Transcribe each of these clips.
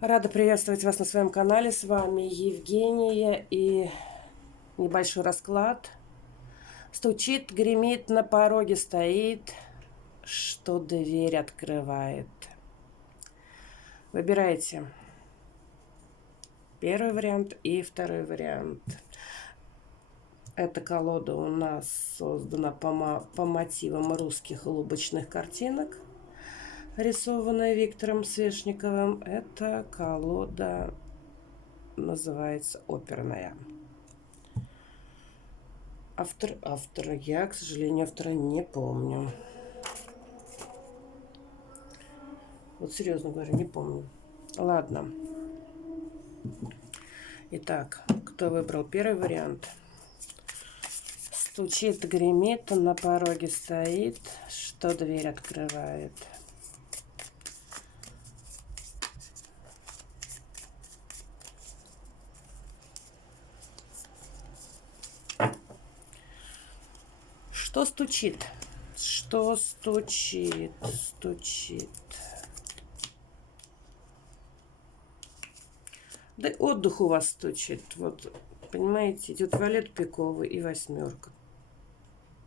Рада приветствовать вас на своем канале. С вами Евгения и небольшой расклад. Стучит, гремит, на пороге стоит, что дверь открывает. Выбирайте первый вариант и второй вариант. Эта колода у нас создана по мотивам русских лубочных картинок, рисованная Виктором Свешниковым. Эта колода называется «Оперная». Автора я, к сожалению, автора не помню. Вот серьезно говорю, не помню. Ладно. Итак, кто выбрал первый вариант? Стучит, гремит, на пороге стоит, что дверь открывает. Что стучит? Что стучит? Стучит. Да отдых у вас стучит. Вот, понимаете, идет валет пиковый и восьмерка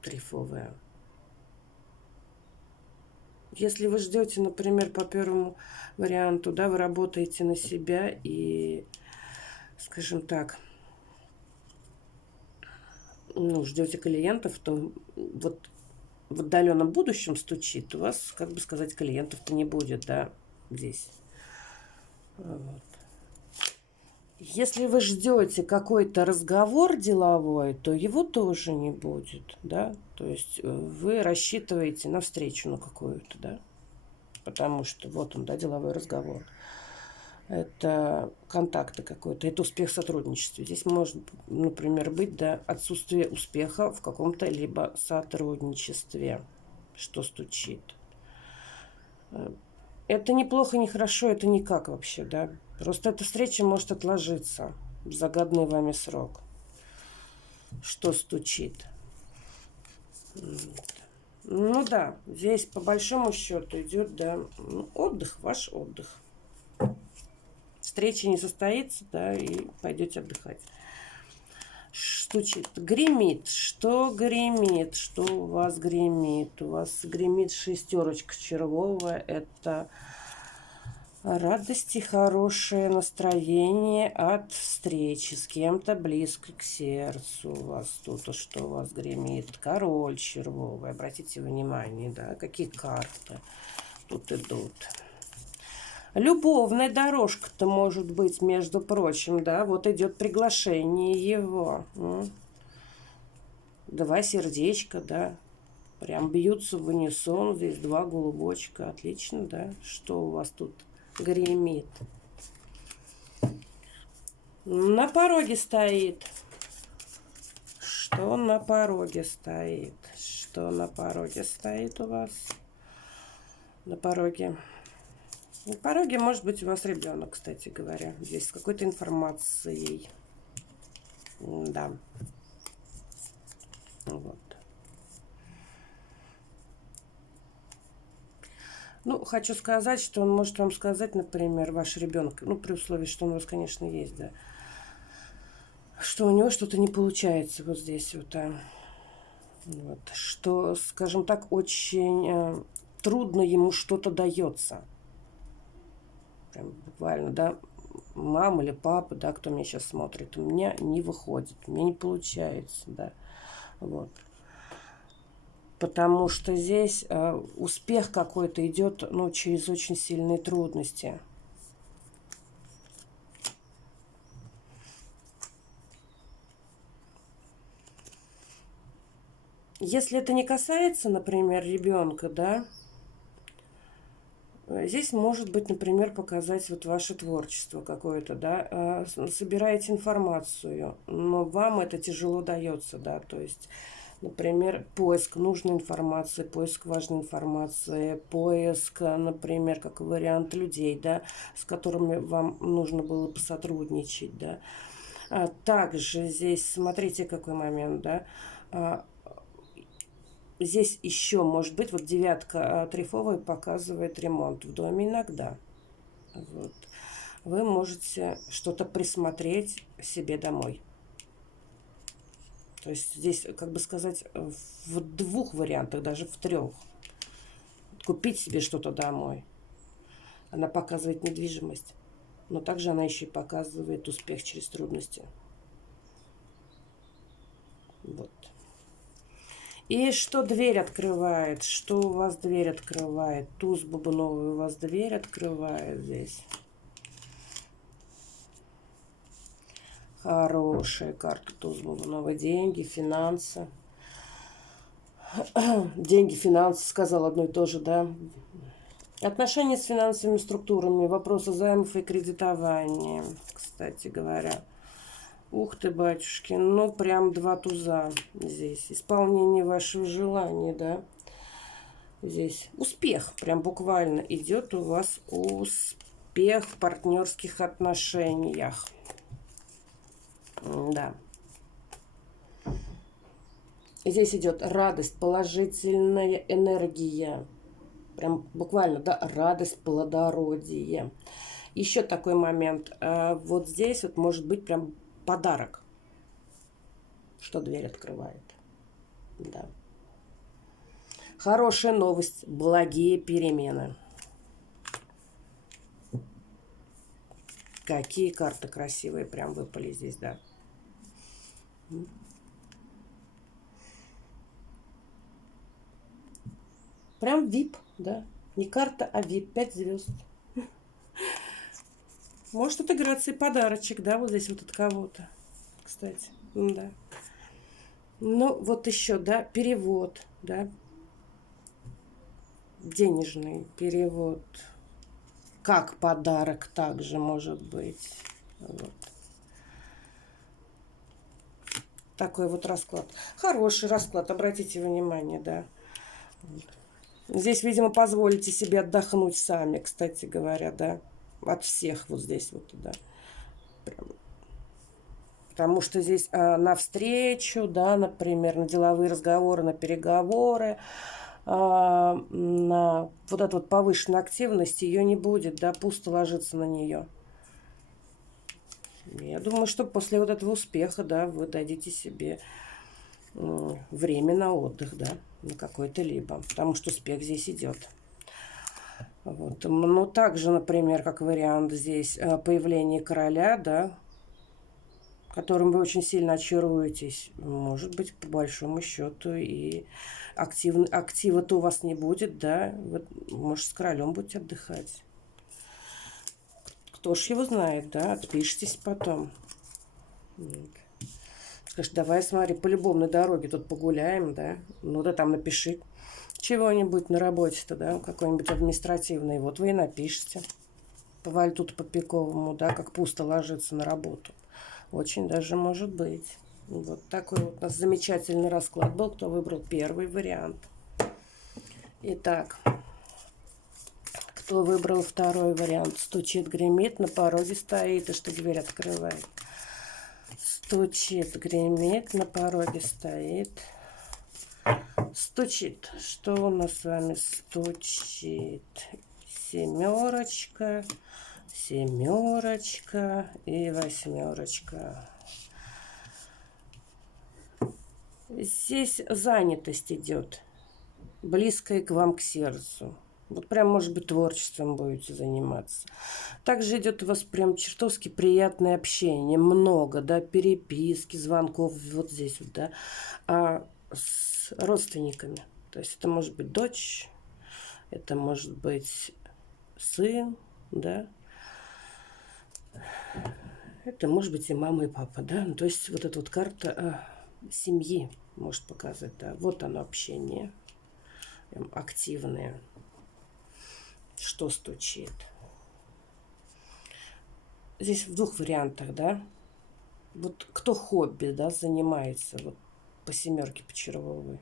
трифовая. Если вы ждете, например, по первому варианту, да, вы работаете на себя и, скажем так, ну, ждете клиентов, то вот в отдаленном будущем стучит, у вас, как бы сказать, клиентов-то не будет, да, здесь. Вот. Если вы ждете какой-то разговор деловой, то его тоже не будет, да. То есть вы рассчитываете на встречу на какую-то, да. Потому что вот он, да, деловой разговор. Это контакты какой-то, это успех в сотрудничестве. Здесь может, например, быть, да, отсутствие успеха в каком-то либо сотрудничестве, что стучит. Это неплохо, не хорошо, это никак вообще, да. Просто эта встреча может отложиться в загаданный вами срок. Что стучит. Ну да, здесь по большому счету идет, да, отдых, ваш отдых. Встреча не состоится, да, и пойдете отдыхать. Стучит, гремит. Что гремит? Что у вас гремит? У вас гремит шестерочка червовая. Это радость и хорошее настроение от встречи с кем-то близко к сердцу. У вас тут, что у вас гремит? Король червовый. Обратите внимание, да, какие карты тут идут. Любовная дорожка-то может быть, между прочим, да, вот идет приглашение его. Два сердечка, да, прям бьются в унисон, здесь два голубочка, отлично, да. Что у вас тут гремит? На пороге стоит. Что на пороге стоит? Что на пороге стоит у вас? На пороге. На пороге может быть у вас ребенок, кстати говоря. Здесь с какой-то информацией. Да. Вот. Ну, хочу сказать, что он может вам сказать, например, ваш ребенок, ну, при условии, что он у вас, конечно, есть, да, что у него что-то не получается вот здесь вот, вот, что, скажем так, очень трудно ему что-то дается. Прям буквально, да, мама или папа, да, кто меня сейчас смотрит, у меня не выходит, у меня не получается, да, вот. Потому что здесь успех какой-то идет, ну, через очень сильные трудности. Если это не касается, например, ребенка, да, здесь может быть, например, показать вот ваше творчество какое-то, да, собираете информацию, но вам это тяжело дается, да, то есть, например, поиск нужной информации, поиск важной информации, поиск, например, как вариант людей, да, с которыми вам нужно было посотрудничать, да. Также здесь, смотрите, какой момент, да, здесь еще может быть, вот девятка трифовая показывает ремонт в доме иногда. Вот. вы можете что-то присмотреть себе домой. То есть здесь, как бы сказать, в двух вариантах, даже в трех. Купить себе что-то домой. Она показывает недвижимость, но также она еще и показывает успех через трудности. Вот. И что дверь открывает? Что у вас дверь открывает? Туз бубновый у вас дверь открывает здесь. Хорошая карта туз бубновый. Деньги, финансы. Деньги, финансы, сказал одно и то же, да. Отношения с финансовыми структурами, вопросы займов и кредитования, кстати говоря. Ух ты, батюшки, ну прям два туза здесь. Исполнение вашего желания, да. Здесь успех, прям буквально идет у вас успех в партнерских отношениях. Да. Здесь идет радость, положительная энергия. Прям буквально, да, радость, плодородие. Еще такой момент. Вот здесь вот может быть прям подарок, что дверь открывает. Да. Хорошая новость, благие перемены. Какие карты красивые прям выпали здесь, да. Прям VIP, да. Не карта, а VIP. 5 звезд. Может отыграться и подарочек, да, вот здесь вот от кого-то, кстати. Да. Ну, вот еще, да, перевод, да. Денежный перевод. Как подарок также может быть. Вот. Такой вот расклад. Хороший расклад, обратите внимание, да. Здесь, видимо, позволите себе отдохнуть сами, кстати говоря, да. От всех вот здесь вот, да. Прям. Потому что здесь навстречу, да, например, на деловые разговоры, на переговоры, на вот эту вот повышенную активность ее не будет, да, пусто ложиться на нее. Я думаю, что после вот этого успеха, да, вы дадите себе время на отдых, да, на какой-то либо, потому что успех здесь идет. Вот. Ну, также, например, как вариант здесь появление короля, да, которым вы очень сильно очаруетесь, может быть, по большому счету, и актива-то у вас не будет, да, вы, может, с королем будете отдыхать. Кто ж его знает, да, отпишитесь потом. Вот. Скажешь, давай, смотри, по любовной дороге тут погуляем, да, ну да там напиши чего-нибудь на работе-то, да, какой-нибудь административный, вот вы и напишите по Вальтуту Попяковому, да, как пусто ложиться на работу. Очень даже может быть. Вот такой вот у нас замечательный расклад был, кто выбрал первый вариант. Итак, кто выбрал второй вариант? Стучит, гремит, на пороге стоит, и что дверь открывает. Стучит, гремит, на пороге стоит. Стучит. Что у нас с вами стучит? Семерочка, семерочка и восьмерочка. Здесь занятость идет, близкая к вам к сердцу. Вот прям, может быть, творчеством будете заниматься. Также идет у вас прям чертовски приятное общение. Много, да, переписки, звонков вот здесь вот, да, с родственниками. То есть это может быть дочь, это может быть сын, да. Это может быть и мама, и папа, да. То есть вот эта вот карта семьи может показать, да. Вот оно общение, активное. Что стучит? Здесь в двух вариантах, да. Вот кто хобби, да, занимается, вот по семерке почервовой.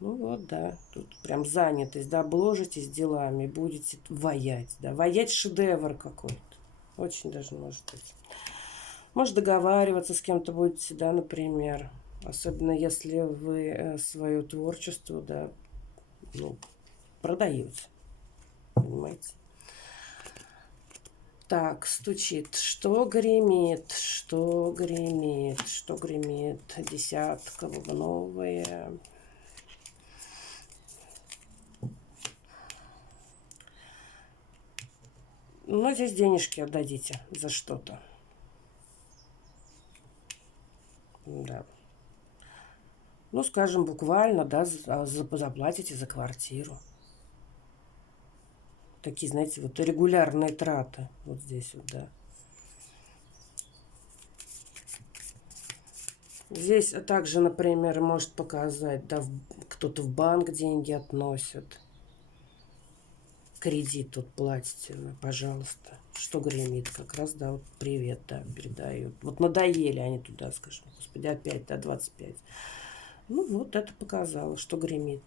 Ну вот, да, тут прям занятость, да, обложитесь делами, будете ваять, да, ваять шедевр какой-то. Очень даже может быть. Может договариваться с кем-то будете, да, например. Особенно если вы свое творчество, да, ну, продаете. Понимаете? Так, стучит. Что гремит? Что гремит? Что гремит? Десятка бубновая. Ну, здесь денежки отдадите за что-то. Да. Ну, скажем, буквально, да, заплатите за квартиру. Такие, знаете, вот регулярные траты. Вот здесь вот, да. Здесь также, например, может показать, да, кто-то в банк деньги относит. Кредит тут платите, пожалуйста. Что гремит? Как раз, да, вот привет, да, передают. Вот надоели они туда, скажем, господи, опять, да, 25. Ну вот, это показало, что гремит.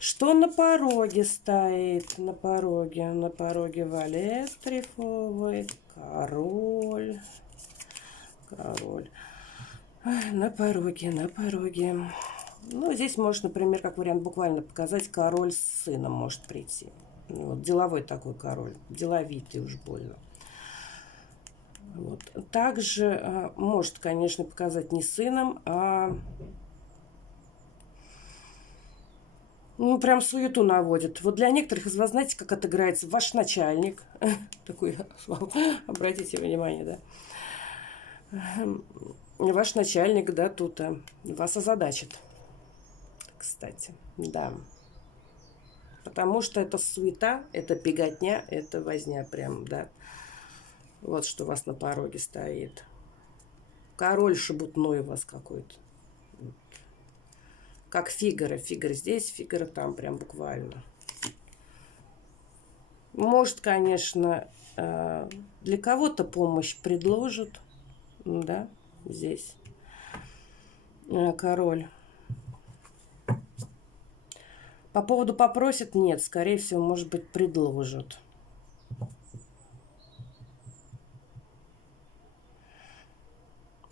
Что на пороге стоит? На пороге валет трефовый, король. Король. Ай, на пороге. Ну, здесь можно, например, как вариант буквально показать, король с сыном может прийти. Вот, деловой такой король, деловитый уж больно. Вот. Также может, конечно, показать не сыном, а ну, прям суету наводит. Вот для некоторых из вас, знаете, как отыграется ваш начальник. Такой, обратите внимание, да. Ваш начальник, да, тут вас озадачит. Кстати, да. Потому что это суета, это беготня, это возня прям, да. Вот что у вас на пороге стоит. Король шебутной у вас какой-то. Как Фигаро. Фигаро здесь, Фигаро там, прям буквально. Может, конечно, для кого-то помощь предложат. Да, здесь. Король. По поводу попросит, нет, скорее всего, может быть, предложат.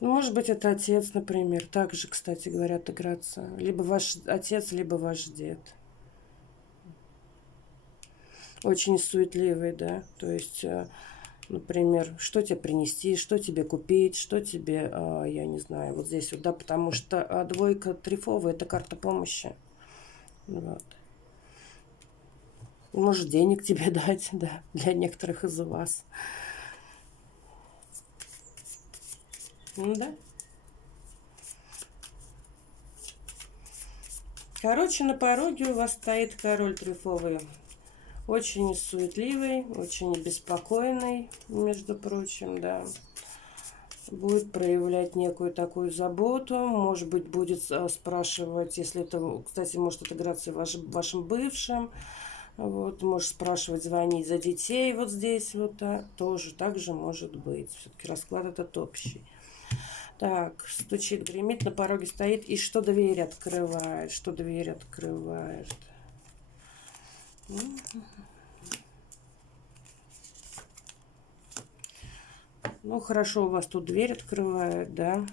Может быть, это отец, например. Также, кстати говоря, отыграться. Либо ваш отец, либо ваш дед. Очень суетливый, да. То есть, например, что тебе принести, что тебе купить, что тебе, я не знаю, вот здесь вот, да, потому что двойка трефовая – это карта помощи. Вот. Может, денег тебе дать, да, для некоторых из вас. Ну да. Короче, на пороге у вас стоит король трефовый. Очень суетливый, очень беспокойный, между прочим, да. Будет проявлять некую такую заботу. Может быть, будет спрашивать, если это, кстати, может отыграться вашим бывшим. Вот, может спрашивать, звонить за детей вот здесь вот, тоже так же может быть. Все-таки расклад этот общий. Так, стучит, гремит, на пороге стоит. И что дверь открывает? Что дверь открывает? Ну, хорошо, у вас тут дверь открывает, да?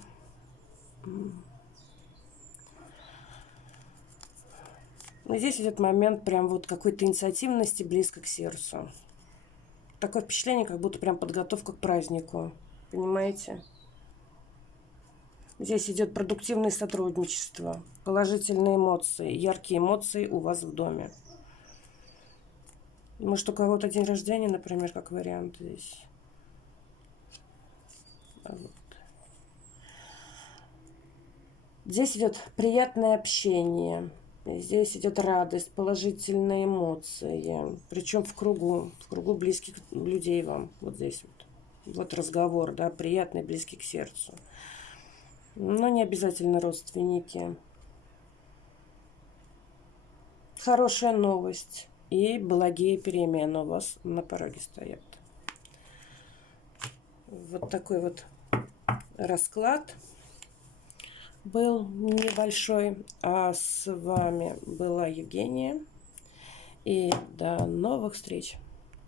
Но здесь идет момент прям вот какой-то инициативности близко к сердцу. Такое впечатление, как будто прям подготовка к празднику. Понимаете? Здесь идет продуктивное сотрудничество, положительные эмоции, яркие эмоции у вас в доме. Может, у кого-то день рождения, например, как вариант здесь. Вот. Здесь идет приятное общение. Здесь идет радость, положительные эмоции. Причем в кругу близких людей вам. Вот здесь вот. Вот разговор, да, приятный, близкий к сердцу. Но не обязательно родственники. Хорошая новость. И благие перемены у вас на пороге стоят. Вот такой вот расклад был небольшой. А с вами была Евгения. И до новых встреч.